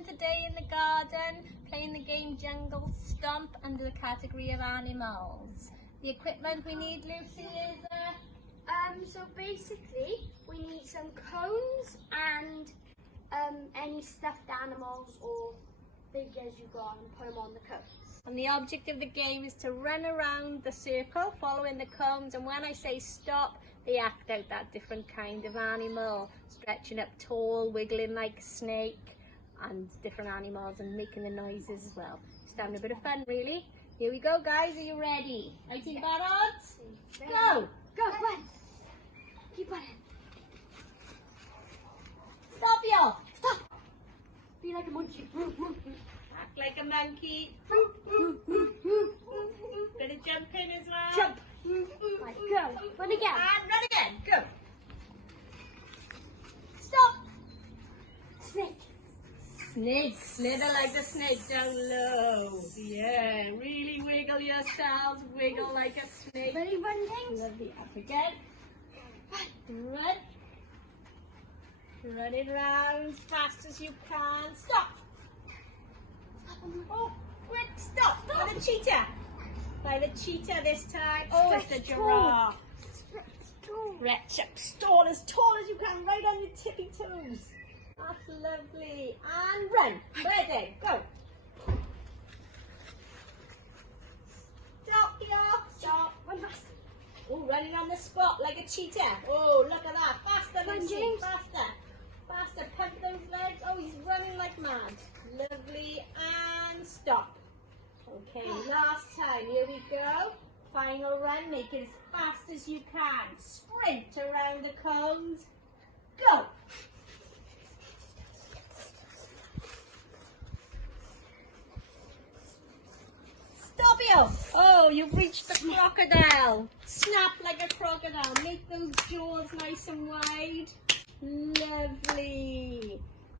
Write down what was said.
spend a day in the garden playing the game Jungle Stomp under the category of animals. The equipment we need, Lucy, is So basically we need some cones and any stuffed animals or figures you got and put them on the cones. and the object of the game is to run around the circle following the cones, and when I say stop, they act out that different kind of animal, stretching up tall, wiggling like a snake, and different animals and making the noises as well. Just having a bit of fun, really. Here we go, guys. Are you ready? 18 bad odds? Go! Go, run! Keep running. Stop, you! Stop! Be like a monkey. Act like a monkey. Gonna jump in as well. Jump! Right, go. Run again. And run again. Go. Stop! Snake. Snake, slither like a snake down low. Yeah, really wiggle yourselves. Wiggle like a snake. Ready, run, things? Lovely. Up again. Run. Run it round as fast as you can. Stop. Oh, quick, stop. By the cheetah. By the cheetah this time. Oh, it's the Stretch giraffe. tall. Stretch up, stall as tall as you can, right on your tippy toes. That's lovely. And run. Ready, go. Stop, yeah. Stop. Run fast. Oh, running on the spot like a cheetah. Oh, look at that. Faster, Run, Lucy. James. Faster. Faster. Pump those legs. Oh, he's running like mad. Lovely. And stop. Okay, last time. Here we go. Final run. Make it as fast as you can. Sprint around the cones. Go. Stop you! Oh, you've reached the crocodile. Snap like a crocodile. Make those jaws nice and wide. Lovely.